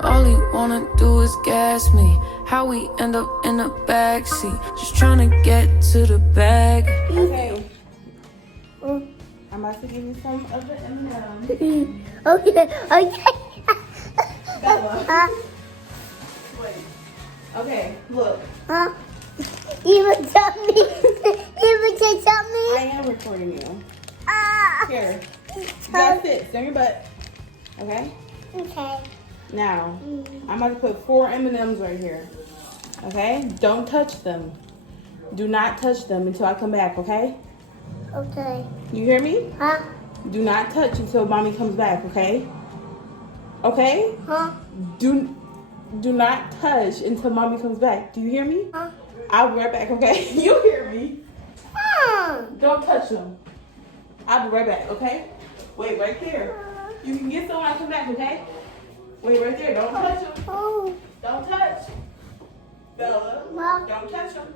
All he wanna do is gas me. How we end up in the backseat, just trying to get to the bag. Okay. I'm about to give you some of the M&Ms. Okay. Bella. Wait. Okay, look. You would tell me. You would tell me. I am recording you. Here. You gotta sit. On your butt. Okay? Okay. Now, I'm about to put 4 M&Ms right here. Okay? Don't touch them. Do not touch them until I come back, okay? Okay. You hear me? Do not touch until mommy comes back, okay? Okay? Do not touch until mommy comes back. Do you hear me? I'll be right back, okay? You hear me? Don't touch them. I'll be right back, okay? Wait right there. You can get some when I come back, okay? Wait right there. Don't touch them. Don't touch. Bella, don't touch them.